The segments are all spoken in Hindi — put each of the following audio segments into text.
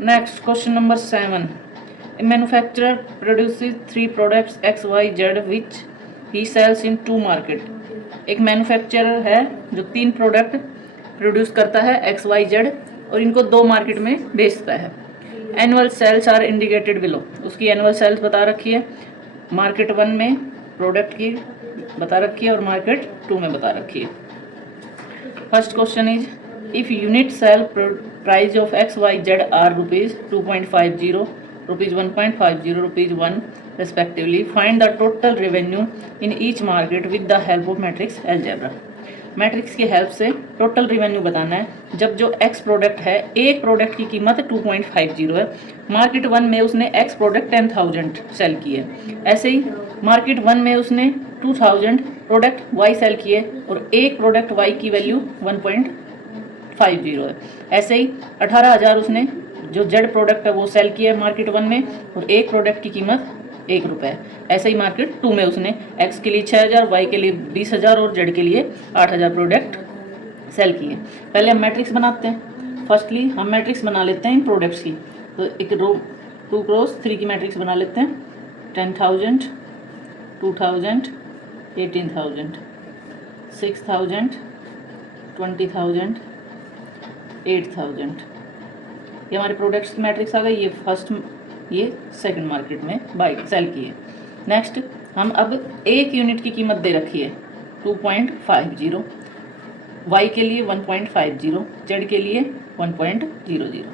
Next, question number 7. A manufacturer produces 3 products X, Y, Z which he sells in 2 market. एक मैन्युफैक्चरर है जो 3 प्रोडक्ट प्रोड्यूस करता है X, Y, Z और इनको 2 मार्केट में बेचता है. Annual sales are indicated below. उसकी एनुअल सेल्स बता रखी है. मार्केट 1 में प्रोडक्ट की बता रखी है और मार्केट 2 में बता रखी है. First question is if unit sell price of X, Y, Z are rupees 2.50, rupees 1.50, rupees 1 respectively, find the total revenue in each market with the help of matrix algebra. Matrix की हेल्प से टोटल रिवेन्यू बताना है जब जो एक्स प्रोडक्ट है, एक प्रोडक्ट की कीमत 2.50 है. मार्केट 1 में उसने एक्स प्रोडक्ट 10,000 सेल किए. ऐसे ही मार्केट 1 में उसने 2,000 प्रोडक्ट वाई सेल किए और एक प्रोडक्ट वाई की वैल्यू 1.50 है. ऐसे ही 18,000 उसने जो जेड प्रोडक्ट है वो सेल किया है मार्केट 1 में और एक प्रोडक्ट की कीमत 1 रुपये. ऐसे ही मार्केट 2 में उसने एक्स के लिए 6,000, वाई के लिए 20,000 और जेड के लिए 8,000 प्रोडक्ट सेल किए. पहले हम मैट्रिक्स बनाते हैं. फर्स्टली हम मैट्रिक्स बना लेते हैं इन प्रोडक्ट्स की. तो एक रो 2 क्रॉस 3 की मैट्रिक्स बना लेते हैं. 10,000, 2,000, 18,000, 6,000, 20,000, 8,000. ये हमारे प्रोडक्ट्स की मैट्रिक्स आ गई. ये फर्स्ट, ये सेकंड मार्केट में बाई सेल किए. नेक्स्ट हम अब एक यूनिट की कीमत दे रखी है 2.50, वाई के लिए 1.50, जेड के लिए 1.00.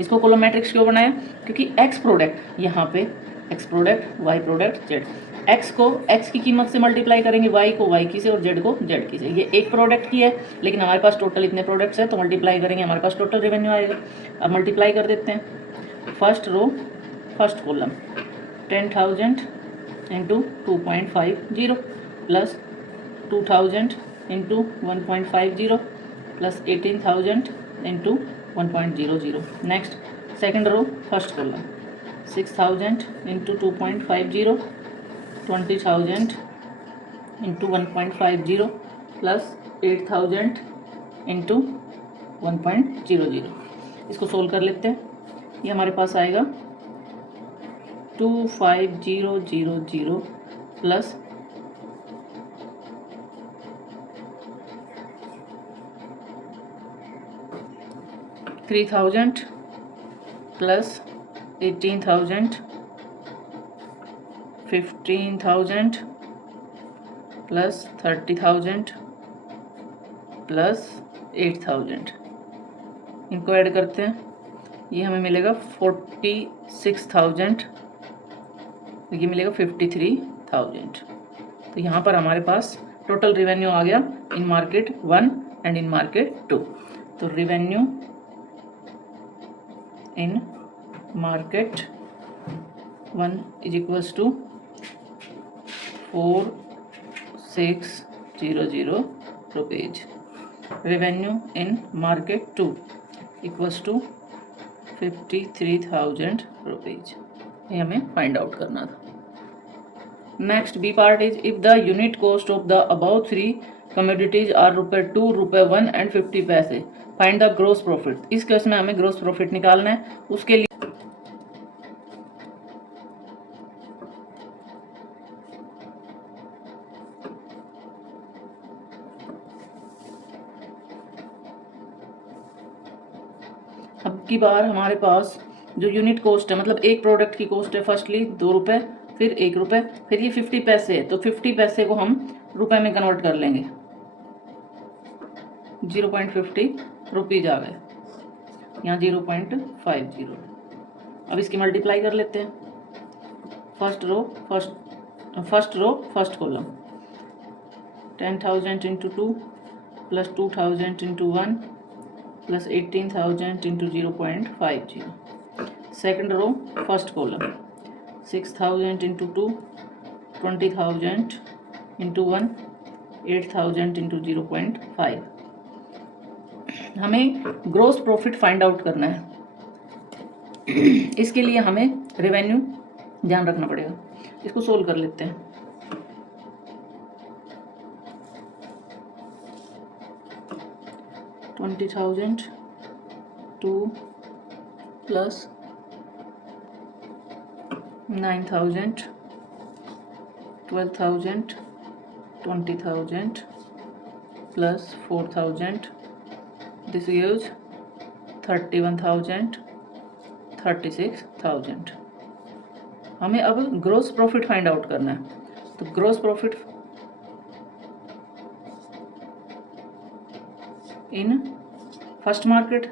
इसको कॉलम मैट्रिक्स क्यों बनाया? क्योंकि एक्स प्रोडक्ट यहाँ पे X product, Y product, Z. X को एक्स की कीमत से मल्टीप्लाई करेंगे, वाई को वाई की से और जेड को जेड की से. ये एक प्रोडक्ट की है लेकिन हमारे पास टोटल इतने प्रोडक्ट्स हैं तो मल्टीप्लाई करेंगे, हमारे पास टोटल रेवेन्यू आएगा. अब मल्टीप्लाई कर देते हैं. First row first column 10,000 into 2.50 plus 2,000 into 1.50 plus 18,000 into 1.00. Next second row first column 6,000 into 2.50, 20,000 into 1.50 plus 8,000 into 1.00. इसको सोल्व कर लेते हैं. ये हमारे पास आएगा 25,000 प्लस 3,000 प्लस 18,000, 15,000 प्लस 30,000 प्लस 8,000. इनको ऐड करते हैं. ये हमें मिलेगा 46,000, ये मिलेगा 53,000. तो यहाँ पर हमारे पास टोटल रिवेन्यू आ गया in market 1 and in market 2. तो revenue in market 1 is equals to 4,600 rupees. Revenue in market 2 equals to 53,000 rupees. ये हमें फाइंड आउट करना था. Next B part is if the unit cost of the above 3 commodities are ₹2, ₹1 and 50 paise, find the gross profit. इस केस में हमें ग्रोस प्रॉफिट निकालना है. उसके लिए अब की बार हमारे पास जो यूनिट कॉस्ट है, मतलब एक प्रोडक्ट की कॉस्ट है फर्स्टली 2 रुपये, फिर 1 रुपये, फिर ये 50 पैसे है. तो 50 पैसे को हम रुपए में कन्वर्ट कर लेंगे. 0.50 रुपीज आ गए. यहाँ 0.50. अब इसकी मल्टीप्लाई कर लेते हैं. First row first column 10,000 into 2 plus 2,000 into 1 plus 18,000 into 0.50. Second row first column 6,000 into 2, 20,000 into 1, 8,000 into 0.5. हमें ग्रोस प्रॉफिट फाइंड आउट करना है. इसके लिए हमें रेवेन्यू ध्यान रखना पड़ेगा. इसको सोल्व कर लेते हैं. $20,000 to plus 9,000, 12,000, 20,000 plus 4,000, this gives 31,000, 36,000। हमें अब ग्रोस प्रॉफिट फाइंड आउट करना है। तो gross profit in first market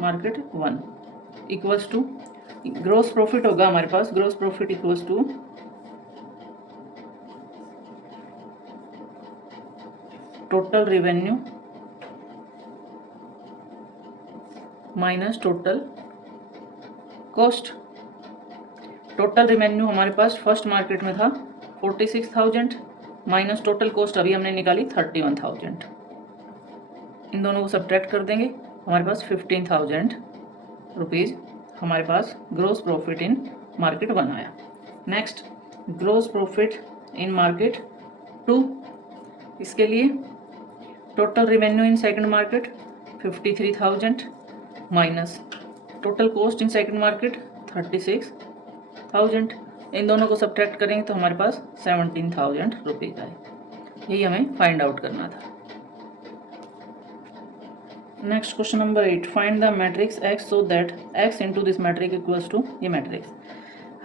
1 equals to, gross profit होगा हमारे पास, gross profit equals to total revenue minus total cost. Total revenue हमारे पास फर्स्ट मार्केट में था 46,000 माइनस टोटल कॉस्ट अभी हमने निकाली 31,000। इन दोनों को सब्ट्रैक्ट कर देंगे, हमारे पास 15,000 रुपीज़ हमारे पास ग्रोस प्रॉफिट इन मार्केट 1 आया। Next gross profit in market 2, इसके लिए total revenue in second market 53,000 minus total cost in second market 36,000। इन दोनों को सब्ट्रैक्ट करेंगे तो हमारे पास 17,000 रुपीज़ आए। यही हमें फाइंड आउट करना था। Next question number 8, find the matrix x so that x into this matrix equals to ये मैट्रिक्स।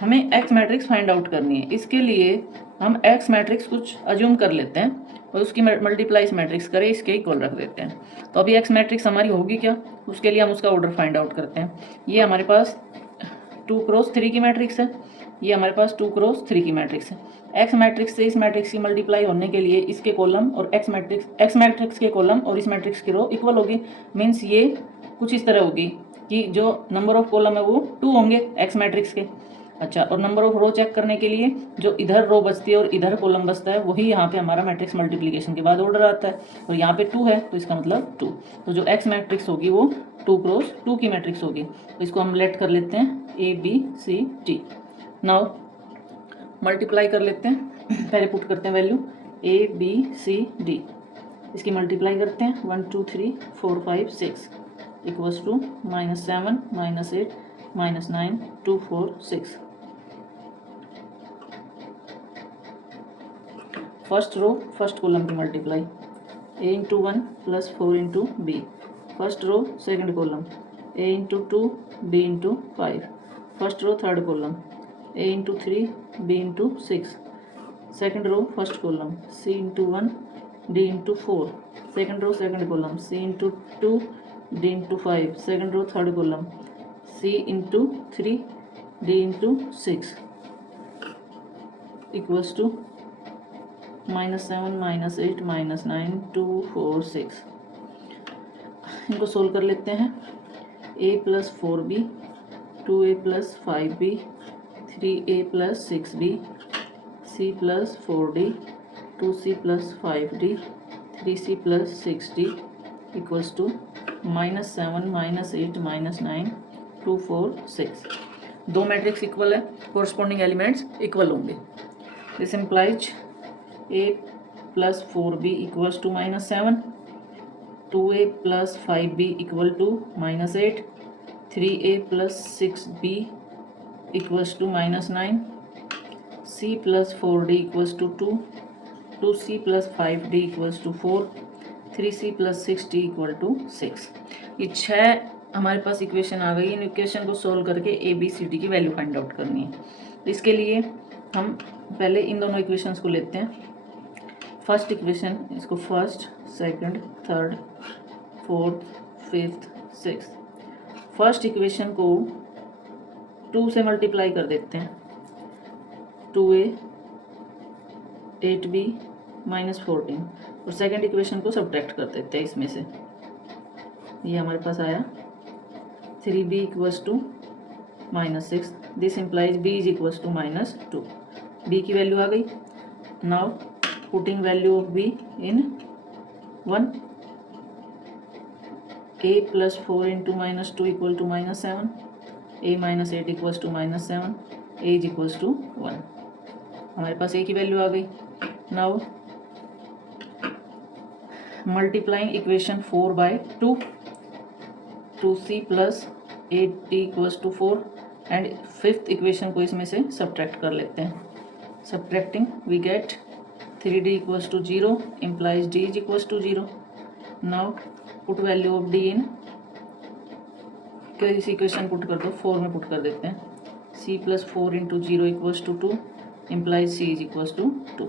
हमें x मैट्रिक्स फाइंड आउट करनी है। इसके लिए हम x मैट्रिक्स कुछ अज्यूम कर लेते हैं और उसकी मल्टीप्लाई इस मैट्रिक्स करें, इसके इक्वल रख देते हैं। तो अभी x मैट्रिक्स हमारी होगी क्या, उसके लिए हम उसका ऑर्डर फाइंड आउट करते हैं। ये हमारे पास 2 क्रॉस 3 की मैट्रिक्स है, ये हमारे पास 2 क्रॉस 3 की मैट्रिक्स है। एक्स मैट्रिक्स से इस मैट्रिक्स की मल्टीप्लाई होने के लिए इसके कॉलम और एक्स मैट्रिक्स के कॉलम और इस मैट्रिक्स की रो इक्वल होगी। मीन्स ये कुछ इस तरह होगी कि जो नंबर ऑफ कॉलम है वो 2 होंगे एक्स मैट्रिक्स के। अच्छा, और नंबर ऑफ रो चेक करने के लिए जो इधर रो बचती है और इधर कॉलम बचता है वही यहाँ पे हमारा मैट्रिक्स मल्टीप्लिकेशन के बाद ऑर्डर आता है। और यहाँ पे 2 है तो इसका मतलब 2। तो जो एक्स मैट्रिक्स होगी वो 2 क्रॉस 2 की मैट्रिक्स होगी। तो इसको हम लेट कर लेते हैं ABCD। नाउ मल्टीप्लाई कर लेते हैं, पहले पुट करते हैं वैल्यू ABCD, इसकी मल्टीप्लाई करते हैं 1 2 3 4 5 6 equals to -7 -8 -9 2 4 6। First row first column की multiply A into 1 plus 4 into B। First row second column A into 2 B into 5। First row third column A into 3 B into 6। Second row first column C into 1 D into 4। Second row second column C into 2 D into 5। Second row third column C into 3 D into 6 equals to -7 -8 -9 2 4 6। इनको सोल्व कर लेते हैं। A plus 4B 2A plus 5B 3A plus 6B C plus 4D 2C plus 5D 3C plus 6D equals to -7 -8 -9 2 4 6। दो मैट्रिक्स इक्वल है, कोरस्पॉन्डिंग एलिमेंट्स इक्वल होंगे। This implies A plus 4B equals to -7, 2A plus 5B equal to -8, 3A plus 6B equals to -9, C plus 4D equals to 2, 2C plus 5D equals to 4, 3C plus 6D equal to 6। ये 6 हमारे पास इक्वेशन आ गई। इन इक्वेशन को सोल्व करके ABCD की वैल्यू फाइंड आउट करनी है। इसके लिए हम पहले इन दोनों इक्वेशंस को लेते हैं। फर्स्ट इक्वेशन, इसको first second third fourth fifth sixth. First equation को 2 से मल्टीप्लाई कर देते हैं, 2A 8B -14। और सेकंड इक्वेशन को सब्ट्रैक्ट कर देते हैं इसमें से। ये हमारे पास आया 3B equals to -6। This implies B is equals to -2। B की वैल्यू आ गई। Now putting value of B in 1, A plus 4 into -2 equal to -7, A -8 equals to -7, A is equals to 1। हमारे पास A की वैल्यू आ गई। Now multiplying equation 4 by 2, 2C plus 8d equals to 4 and fifth equation को इसमें से सब्ट्रैक्ट कर लेते हैं. Subtracting we get 3d equals to 0 implies d is equals to 0. Now put value of d in, इस इक्वेशन पुट कर दो, 4 में पुट कर देते हैं. c plus 4 into 0 equals to 2 implies c is equals to 2.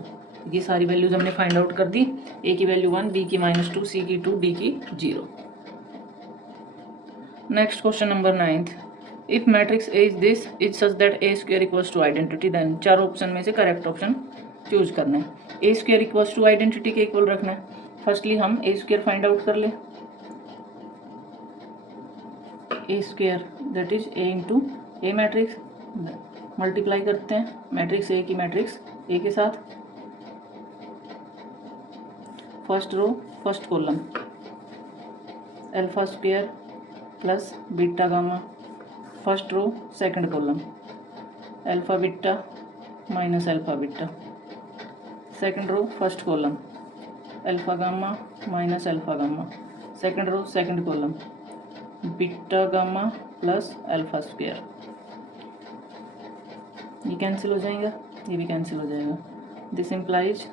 ये सारी वैल्यूज हमने फाइंड आउट कर दी. a की वैल्यू 1, b की -2, c की 2, d की 0. Next question number 9th. If matrix A is this is such that a square equals to identity, then 4 option में से करेक्ट ऑप्शन चूज करना है. a square equals to identity के इक्वल रखना है. फर्स्टली हम a स्क्वायर फाइंड आउट कर ले. a square that is a into A matrix, multiply करते हैं मैट्रिक्स A की मैट्रिक्स A के साथ. First row first column alpha square plus beta gamma. First row second column alpha beta minus alpha beta. Second row first column alpha gamma minus alpha gamma. Second row second column beta gamma plus alpha square. ये कैंसिल हो जाएगा, ये भी कैंसिल हो जाएगा. This implies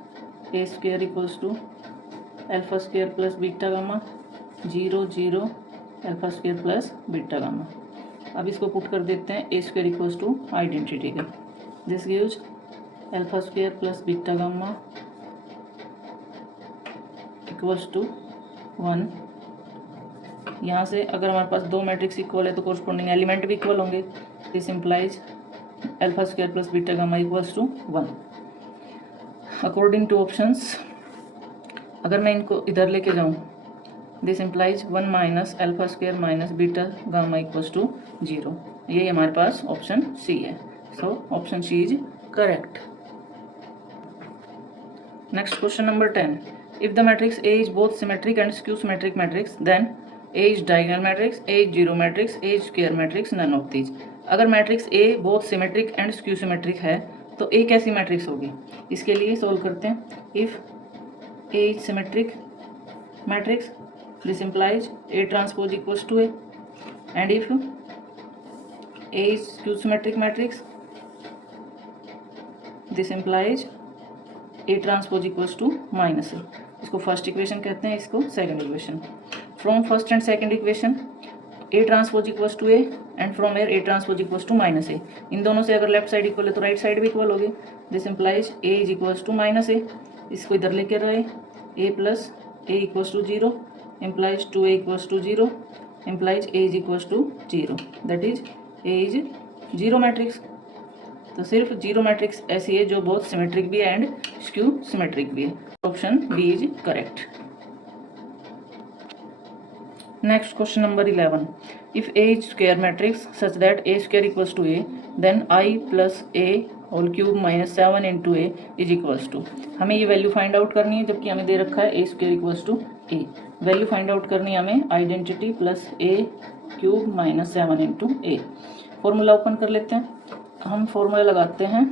A square equals to alpha square plus beta gamma 0 0 alpha square plus beta gamma. अब इसको पुट कर देते हैं A square equals to identity का. This gives alpha square plus beta gamma equals to 1. यहाँ से अगर हमारे पास दो मैट्रिक्स इक्वल है तो कोरस्पॉन्डिंग एलिमेंट भी इक्वल होंगे. This implies alpha square plus beta gamma equals to 1. According to options, अगर मैं इनको इधर लेके जाऊँ, this implies 1 minus alpha square minus beta gamma equals to 0. ये हमारे पास ऑप्शन सी है. So option C is correct. Next question number 10. If the matrix A is both symmetric and skew symmetric matrix, then A is diagonal matrix, A is zero matrix, A is square matrix, none of these. अगर matrix A both symmetric and skew symmetric है तो A कैसी मैट्रिक्स होगी? इसके लिए सॉल्व करते हैं. If A is symmetric matrix, this implies A transpose equals to A, and if A is skew symmetric matrix, this implies A transpose equals to minus A. इसको फर्स्ट इक्वेशन कहते हैं, इसको second equation. From first and second equation A transpose equals to A and from here A transpose equals to minus A. इन दोनों से अगर लेफ्ट साइड इक्वल है तो राइट साइड भी इक्वल होगी. This implies A is equals to minus A. इसको इधर लेके रहे A plus A equals to 0 implies 2A equals to 0 implies A is equals to 0, that is A is zero matrix. तो सिर्फ जीरो मैट्रिक्स ऐसी है जो बहुत सिमेट्रिक भी है एंड स्क्यू सिमेट्रिक भी है. Option B is correct. Next question number 11. If A is square matrix such that A square equals to A, then I plus A whole cube minus 7 into A is equals to. हमें ये वैल्यू फाइंड आउट करनी है, जबकि हमें दे रखा है A square equals to A. Value find out करनी है हमें identity plus A cube minus 7 into A. Formula open कर लेते हैं. हम फॉर्मूला लगाते हैं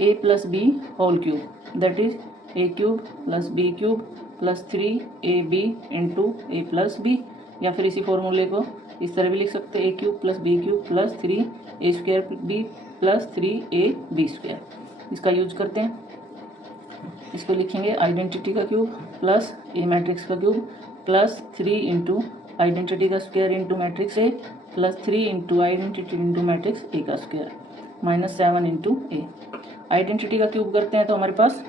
A plus B whole cube, that is A cube plus B cube plus 3AB into A plus B. या फिर इसी फॉर्मूले को इस तरह भी लिख सकते हैं A cube plus B cube plus 3A square B plus 3AB square. इसका यूज करते हैं. इसको लिखेंगे आइडेंटिटी का क्यूब प्लस A मैट्रिक्स का क्यूब प्लस 3 इंटू आइडेंटिटी का square into matrix A plus 3 into identity into matrix A का square minus 7 into A. Identity का क्यूब करते हैं तो हमारे पास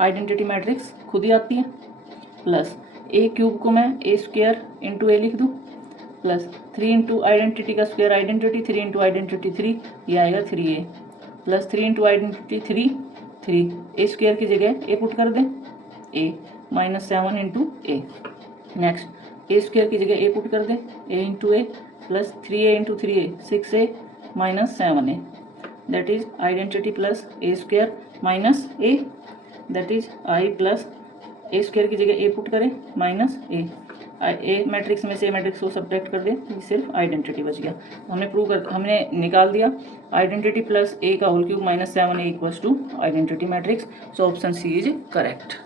आइडेंटिटी मैट्रिक्स खुद ही आती है. प्लस A क्यूब को मैं A स्क्वायर इंटू A लिख दूँ प्लस 3 इंटू आइडेंटिटी का स्क्वायर आइडेंटिटी 3 इंटू आइडेंटिटी 3, ये आएगा 3A plus 3 into identity 3 A square की जगह A पुट कर दें A minus 7 into A. Next A square की जगह A पुट कर दें A into A plus 3A into 3A 6A minus 7A, that is identity plus A square minus A, that is I plus A square की जगह A पुट करें माइनस A मैट्रिक्स में से A मैट्रिक्स को सब्ट्रैक्ट कर दें, सिर्फ आइडेंटिटी बच गया. हमने निकाल दिया आइडेंटिटी प्लस A का whole cube minus 7A equals to identity matrix. So option C is correct.